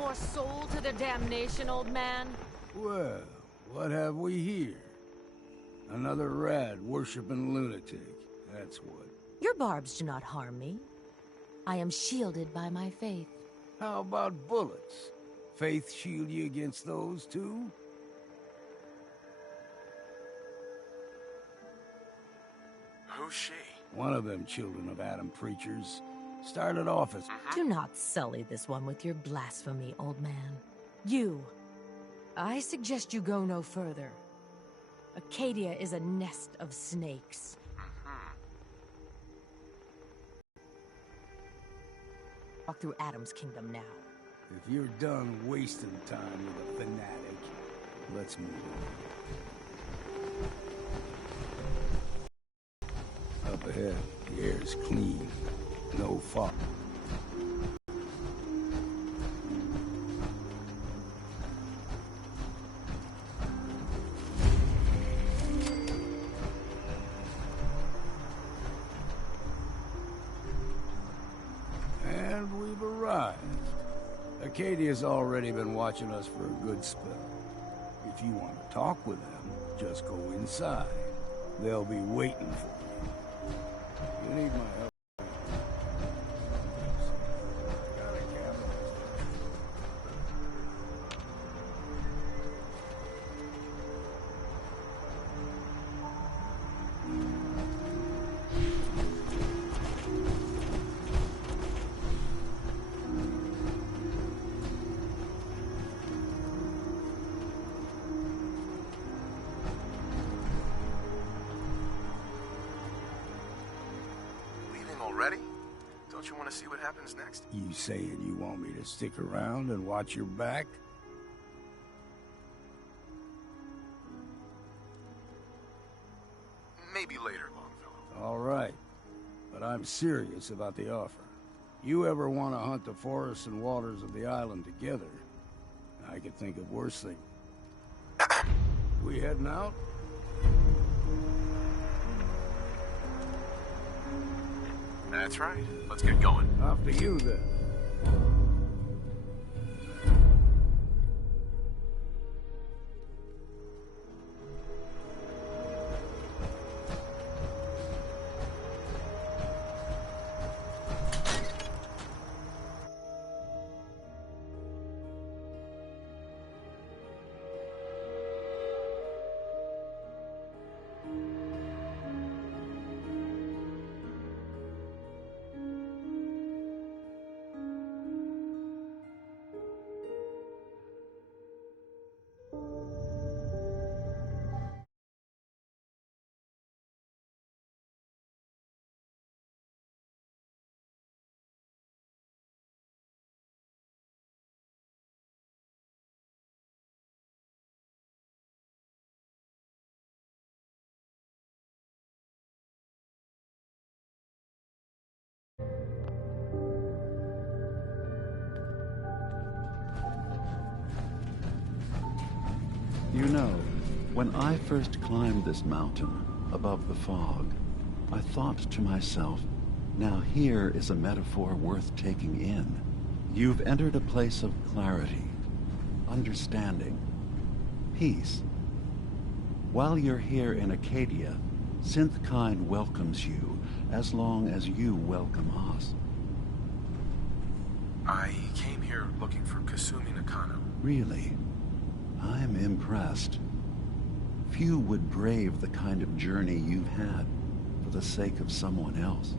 more soul to their damnation, old man? Well, what have we here? Another rad worshipping lunatic, that's what. Your barbs do not harm me. I am shielded by my faith. How about bullets? Faith shield you against those, too? Who's she? One of them children of Adam preachers. Started off as... Do not sully this one with your blasphemy, old man. You. I suggest you go no further. Acadia is a nest of snakes. Walk through Adam's kingdom now. If you're done wasting time with a fanatic, let's move on. Up ahead, the air's clean. No fog. And we've arrived. Acadia's already been watching us for a good spell. If you want to talk with them, just go inside. They'll be waiting for you. You need my help. Already? Don't you want to see what happens next? You saying you want me to stick around and watch your back? Maybe later, Longfellow. All right. But I'm serious about the offer. You ever want to hunt the forests and waters of the island together, I could think of worse things. We heading out? That's right. Let's get going. Off to you, then. You know, when I first climbed this mountain above the fog, I thought to myself, now here is a metaphor worth taking in. You've entered a place of clarity, understanding, peace. While you're here in Acadia, Synthkind welcomes you as long as you welcome us. I came here looking for Kasumi Nakano. Really? I'm impressed. Few would brave the kind of journey you've had for the sake of someone else.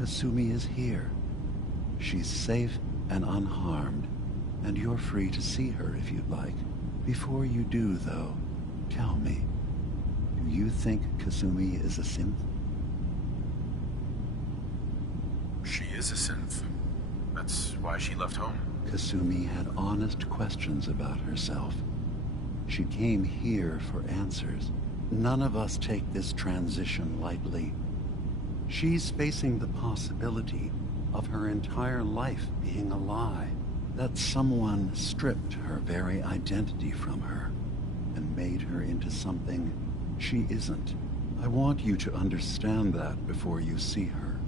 Kasumi is here. She's safe and unharmed, and you're free to see her if you'd like. Before you do, though, tell me, do you think Kasumi is a synth? She is a synth. That's why she left home. Kasumi had honest questions about herself. She came here for answers. None of us take this transition lightly. She's facing the possibility of her entire life being a lie. That someone stripped her very identity from her and made her into something she isn't. I want you to understand that before you see her.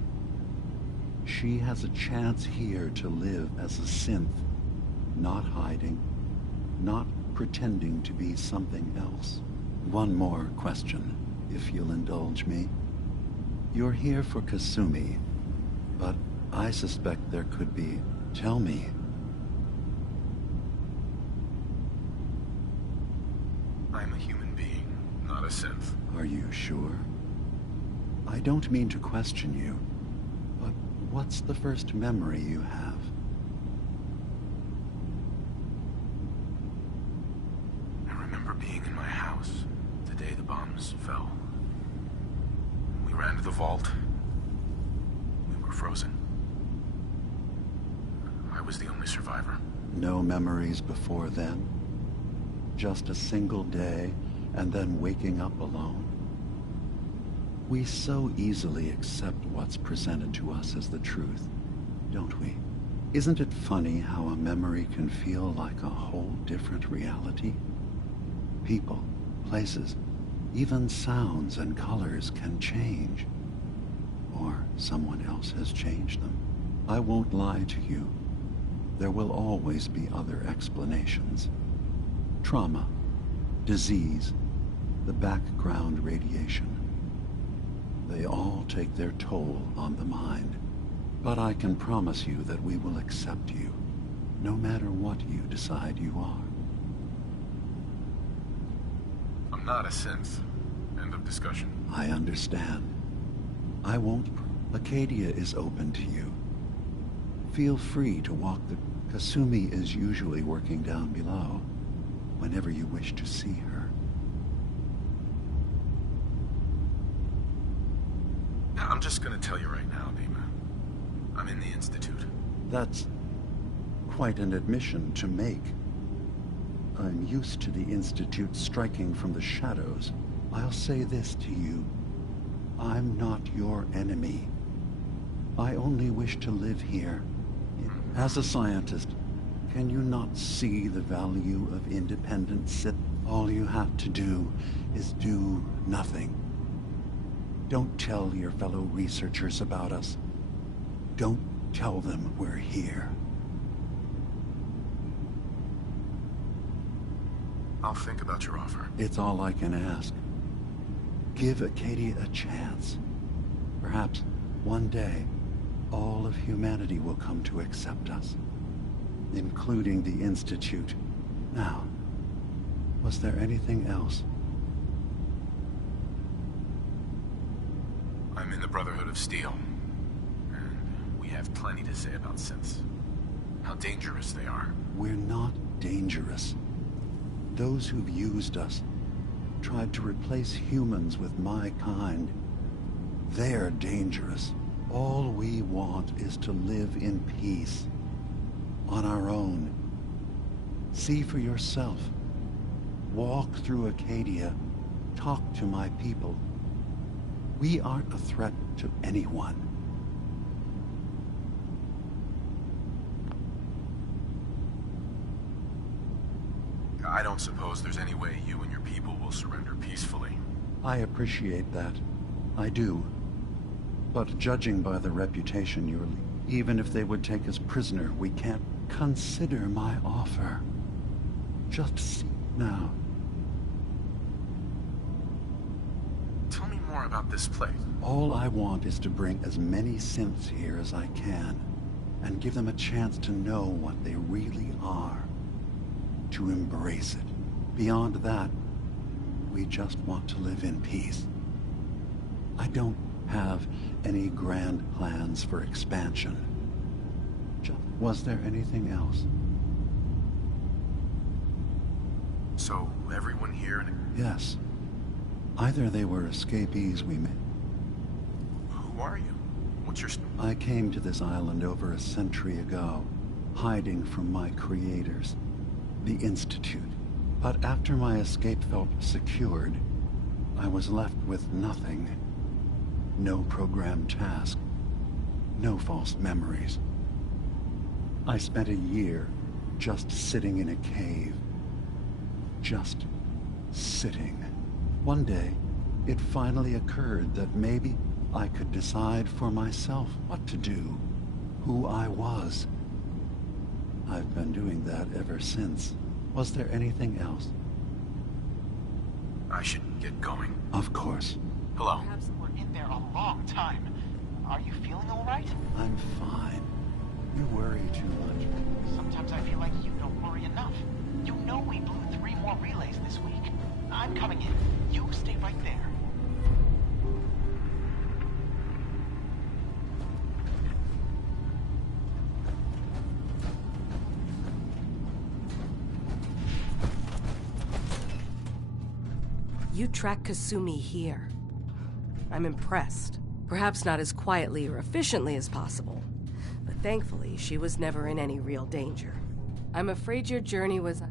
She has a chance here to live as a synth, not hiding, not pretending to be something else. One more question, if you'll indulge me. You're here for Kasumi, but I suspect there could be... Tell me. I'm a human being, not a synth. Are you sure? I don't mean to question you, but what's the first memory you have? I remember being in my house the day the bombs fell. We ran to the vault. We were frozen. I was the only survivor. No memories before then? Just a single day, and then waking up alone? We so easily accept what's presented to us as the truth, don't we? Isn't it funny how a memory can feel like a whole different reality? People, places, even sounds and colors can change. Or someone else has changed them. I won't lie to you. There will always be other explanations. Trauma, disease, the background radiation. They all take their toll on the mind. But I can promise you that we will accept you, no matter what you decide you are. I'm not a synth. End of discussion. I understand. I won't... Acadia is open to you. Feel free to walk the... Kasumi is usually working down below, whenever you wish to see her. I'm just gonna tell you right now, Dima. I'm in the Institute. That's quite an admission to make. I'm used to the Institute striking from the shadows. I'll say this to you. I'm not your enemy. I only wish to live here. As a scientist, can you not see the value of independent Sith? All you have to do is do nothing. Don't tell your fellow researchers about us. Don't tell them we're here. I'll think about your offer. It's all I can ask. Give Acadia a chance. Perhaps one day, all of humanity will come to accept us, including the Institute. Now, was there anything else? I'm in the Brotherhood of Steel, and we have plenty to say about synths. How dangerous they are. We're not dangerous. Those who've used us, tried to replace humans with my kind, they're dangerous. All we want is to live in peace, on our own. See for yourself. Walk through Acadia. Talk to my people. We aren't a threat to anyone. I don't suppose there's any way you and your people will surrender peacefully. I appreciate that. I do. But judging by the reputation you're leaving, even if they would take us prisoner, we can't consider my offer. Just see now. Tell me more about this place. All I want is to bring as many synths here as I can, and give them a chance to know what they really are. To embrace it. Beyond that, we just want to live in peace. I don't have any grand plans for expansion. Was there anything else? So, everyone here... Yes. Either they were escapees we met. Who are you? What's your... I came to this island over a century ago, hiding from my creators, the Institute. But after my escape felt secured, I was left with nothing. No programmed task. No false memories. I spent a year just sitting in a cave. Just sitting. One day, it finally occurred that maybe I could decide for myself what to do, who I was. I've been doing that ever since. Was there anything else? I should get going. Of course. Hello? Perhaps we're in there a long time. Are you feeling all right? I'm fine. You worry too much. Sometimes I feel like you don't worry enough. You know we blew 3 more relays this week. I'm coming in. You stay right there. You track Kasumi here. I'm impressed. Perhaps not as quietly or efficiently as possible, but thankfully she was never in any real danger. I'm afraid your journey was...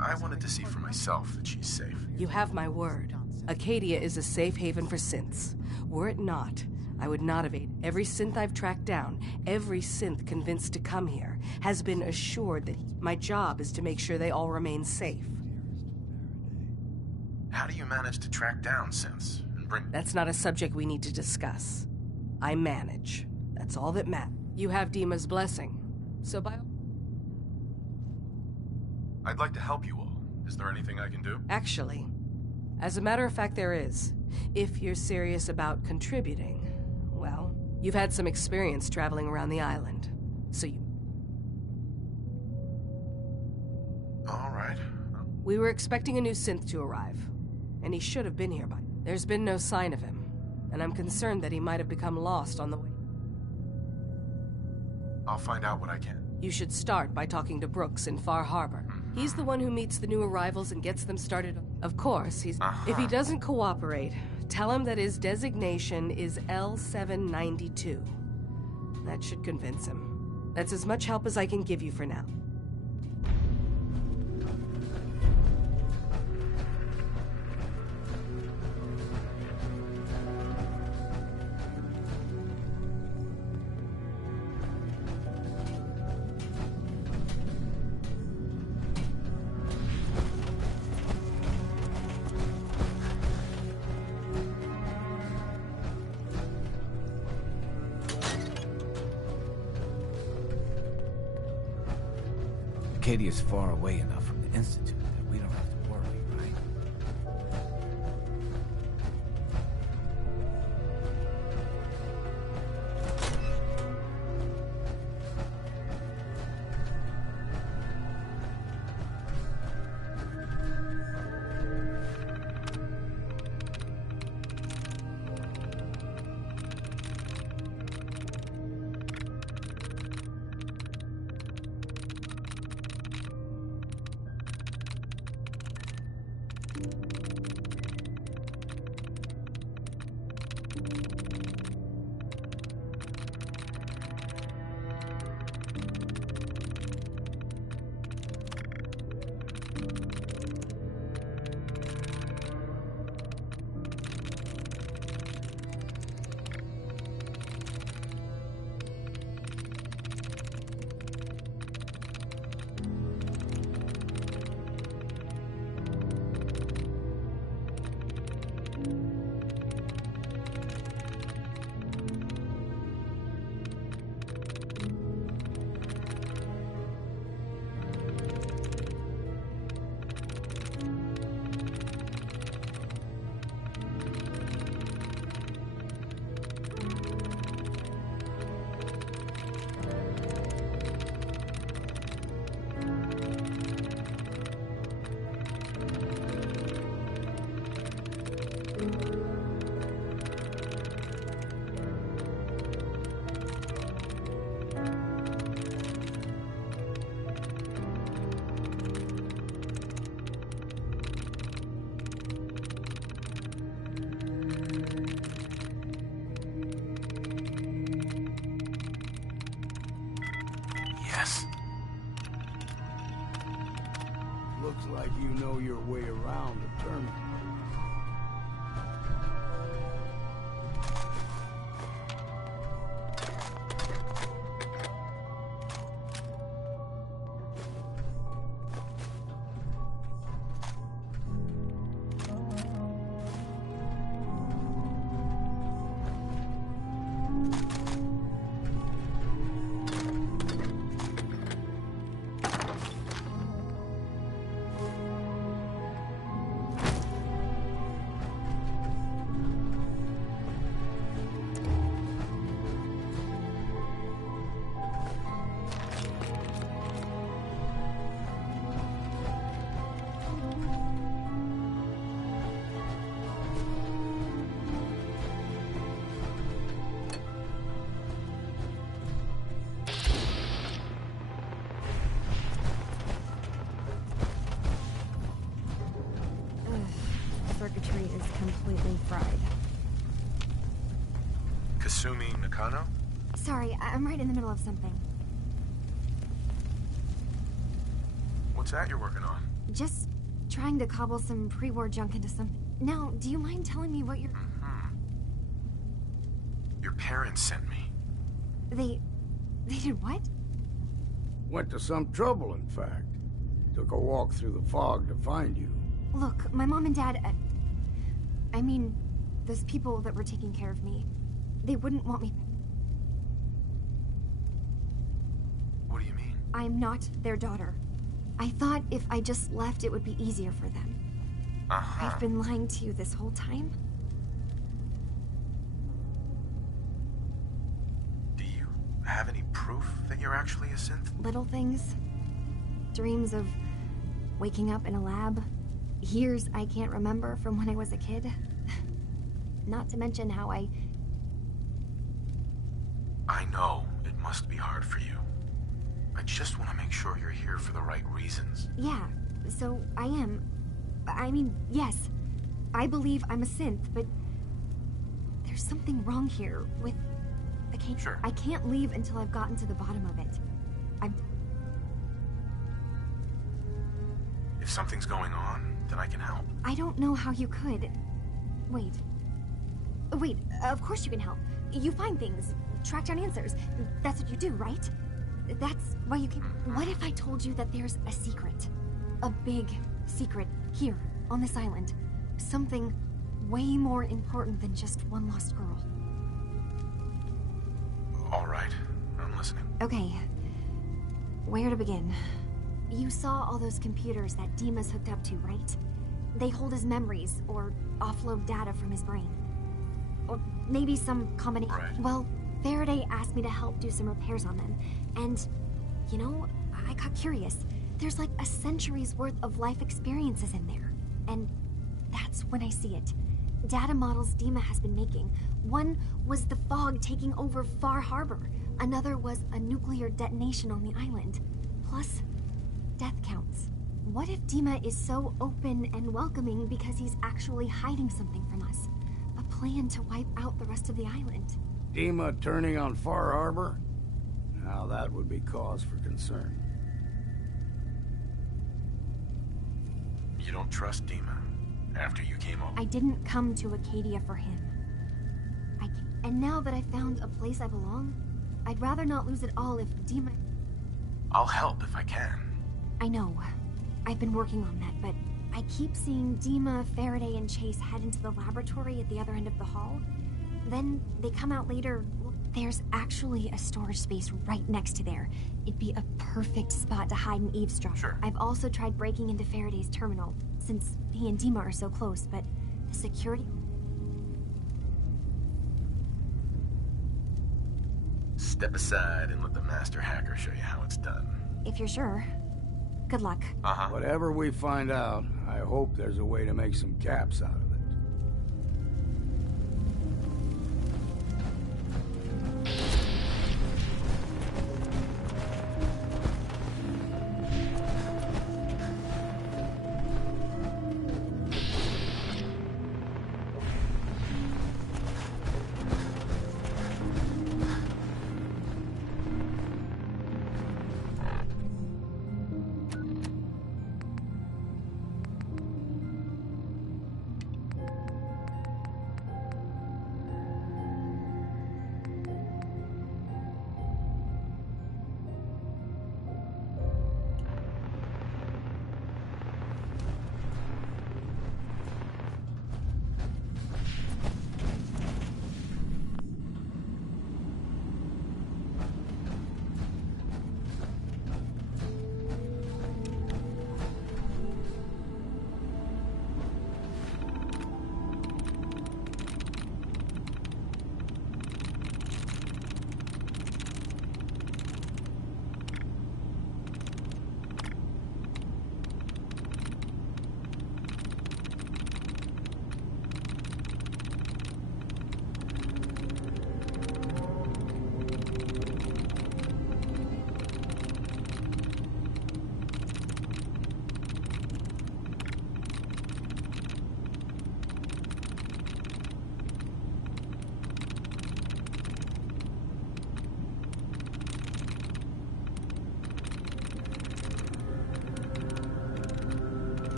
I wanted to see for myself that she's safe. You have my word. Acadia is a safe haven for synths. Were it not, I would not have aided. Every synth I've tracked down, every synth convinced to come here, has been assured that my job is to make sure they all remain safe. How do you manage to track down synths and bring... That's not a subject we need to discuss. I manage. That's all that matters. You have Dima's blessing, so by... I'd like to help you all. Is there anything I can do? Actually, as a matter of fact, there is. If you're serious about contributing, well, you've had some experience traveling around the island, so you... All right. We were expecting a new synth to arrive, and he should have been here by... There's been no sign of him, and I'm concerned that he might have become lost on the way. I'll find out what I can. You should start by talking to Brooks in Far Harbor. He's the one who meets the new arrivals and gets them started. Of course, he's... If he doesn't cooperate, tell him that his designation is L792. That should convince him. That's as much help as I can give you for now. Acadia's far away enough from the Institute that we don't have to worry, right? Yes. Looks like you know your way around the terminal. Natsumi Nakano? Sorry, I'm right in the middle of something. What's that you're working on? Just trying to cobble some pre-war junk into something. Now, do you mind telling me what you're... Your parents sent me. They did what? Went to some trouble, in fact. Took a walk through the fog to find you. Look, my mom and dad... I mean, those people that were taking care of me, they wouldn't want me... What do you mean? I'm not their daughter. I thought if I just left, it would be easier for them. I've been lying to you this whole time. Do you have any proof that you're actually a synth? Little things. Dreams of waking up in a lab. Years I can't remember from when I was a kid. Not to mention how I know it must be hard for you. I just want to make sure you're here for the right reasons. Yeah, so I am. I mean, yes. I believe I'm a synth, but there's something wrong here with the case. Sure. I can't leave until I've gotten to the bottom of it. If something's going on, then I can help. I don't know how you could. Wait. Wait, of course you can help. You find things, track down answers. That's what you do, right? That's why you can... What if I told you that there's a secret? A big secret here, on this island. Something way more important than just one lost girl. All right, I'm listening. Okay. Where to begin? You saw all those computers that Dima's hooked up to, right? They hold his memories, or offload data from his brain. Or maybe some combination. Right. Well, Faraday asked me to help do some repairs on them. And, you know, I got curious. There's like a century's worth of life experiences in there. And that's when I see it. Data models Dima has been making. One was the fog taking over Far Harbor. Another was a nuclear detonation on the island. Plus, death counts. What if Dima is so open and welcoming because he's actually hiding something from us? A plan to wipe out the rest of the island. Dima turning on Far Harbor? Now that would be cause for concern. You don't trust Dima after you came over? I didn't come to Acadia for him. And now that I found a place I belong, I'd rather not lose it all if Dima... I'll help if I can. I know. I've been working on that, but I keep seeing Dima, Faraday, and Chase head into the laboratory at the other end of the hall. Then they come out later. There's actually a storage space right next to there. It'd be a perfect spot to hide and eavesdrop. Sure. I've also tried breaking into Faraday's terminal, since he and Dima are so close, but the security... Step aside and let the master hacker show you how it's done. If you're sure. Good luck. Whatever we find out, I hope there's a way to make some caps out of it.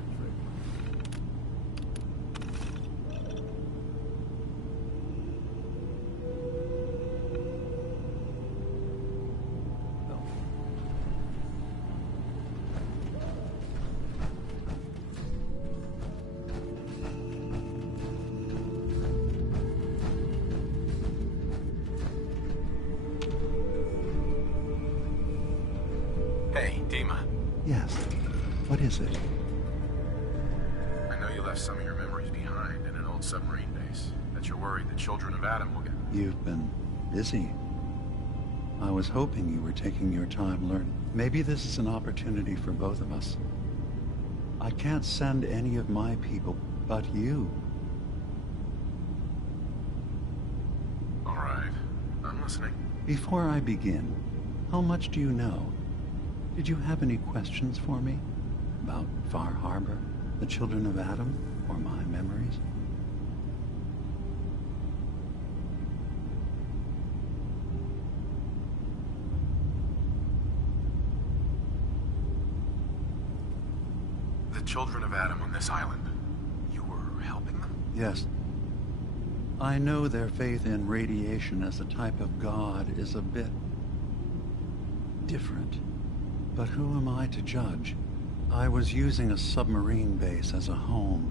hat trick. Hey, Dima. Yes. What is it? I know you left some of your memories behind in an old submarine base. That you're worried the children of Adam will get. You've been busy. I was hoping you were taking your time learning. Maybe this is an opportunity for both of us. I can't send any of my people, but you. All right. I'm listening. Before I begin, how much do you know? Did you have any questions for me? About Far Harbor, the children of Adam, or my memories? The children of Adam on this island. You were helping them? Yes. I know their faith in radiation as a type of god is a bit different. But who am I to judge? I was using a submarine base as a home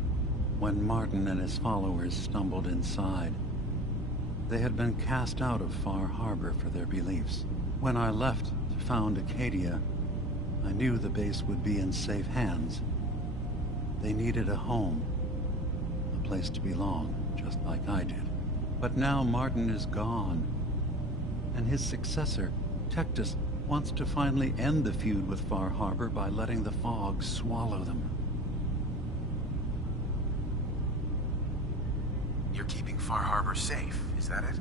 when Martin and his followers stumbled inside. They had been cast out of Far Harbor for their beliefs. When I left to found Acadia, I knew the base would be in safe hands. They needed a home, a place to belong, just like I did. But now Martin is gone, and his successor, Tectus, wants to finally end the feud with Far Harbor by letting the fog swallow them. You're keeping Far Harbor safe, is that it?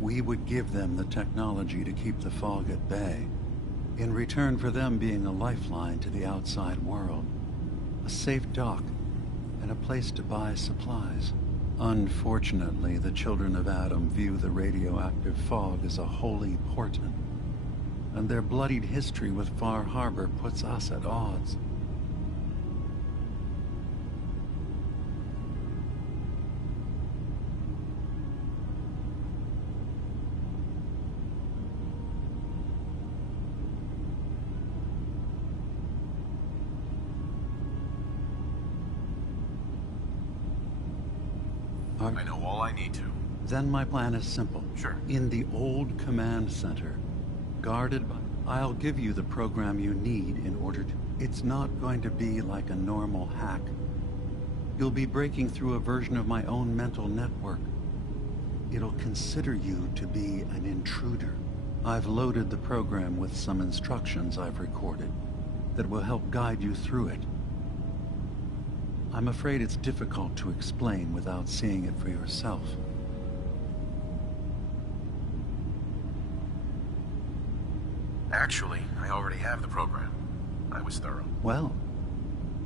We would give them the technology to keep the fog at bay, in return for them being a lifeline to the outside world, a safe dock, and a place to buy supplies. Unfortunately, the children of Adam view the radioactive fog as a holy portent, and their bloodied history with Far Harbor puts us at odds. I know all I need to. Then my plan is simple. Sure. In the old command center, guarded by... I'll give you the program you need in order to... It's not going to be like a normal hack. You'll be breaking through a version of my own mental network. It'll consider you to be an intruder. I've loaded the program with some instructions I've recorded that will help guide you through it. I'm afraid it's difficult to explain without seeing it for yourself. Actually, I already have the program. I was thorough. Well,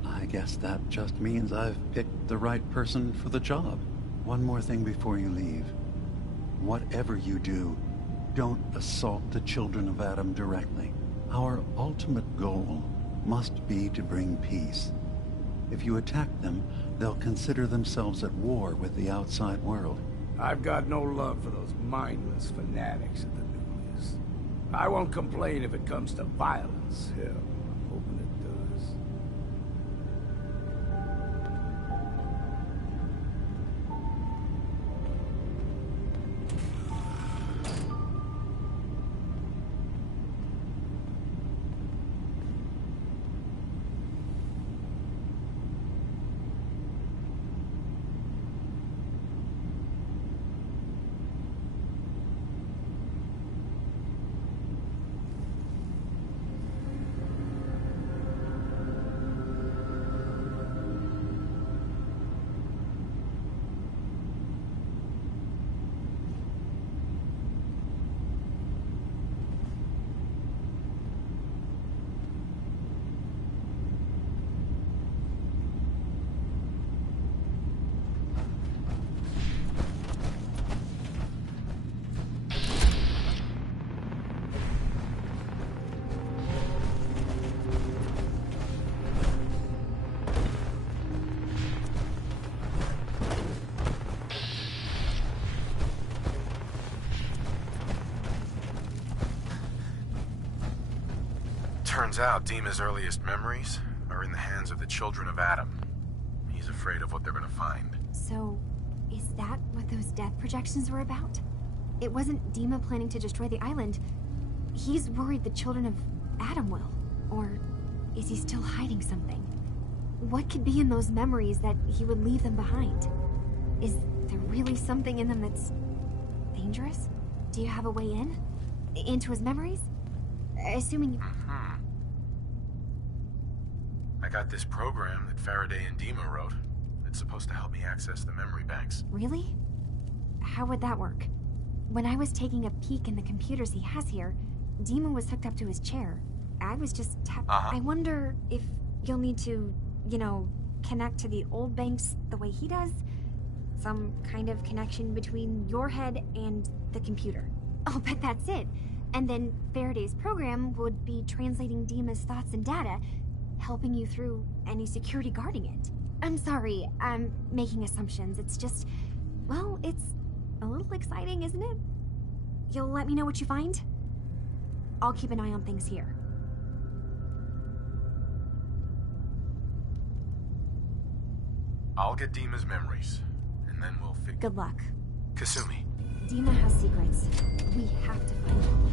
I guess that just means I've picked the right person for the job. One more thing before you leave. Whatever you do, don't assault the children of Adam directly. Our ultimate goal must be to bring peace. If you attack them, they'll consider themselves at war with the outside world. I've got no love for those mindless fanatics at the nucleus. I won't complain if it comes to violence. Hell, I'm hoping it does. Turns out Dima's earliest memories are in the hands of the children of Adam. He's afraid of what they're gonna find. So, is that what those death projections were about? It wasn't Dima planning to destroy the island. He's worried the children of Adam will. Or is he still hiding something? What could be in those memories that he would leave them behind? Is there really something in them that's dangerous? Do you have a way in? Into his memories? Assuming you... I got this program that Faraday and Dima wrote. It's supposed to help me access the memory banks. Really? How would that work? When I was taking a peek in the computers he has here, Dima was hooked up to his chair. I was just I wonder if you'll need to, you know, connect to the old banks the way he does? Some kind of connection between your head and the computer. I'll bet that's it. And then Faraday's program would be translating Dima's thoughts and data, helping you through any security guarding it. I'm sorry, I'm making assumptions. It's just, well, it's a little exciting, isn't it? You'll let me know what you find? I'll keep an eye on things here. I'll get Dima's memories, and then we'll figure... Good luck. Kasumi. Dima has secrets. We have to find them.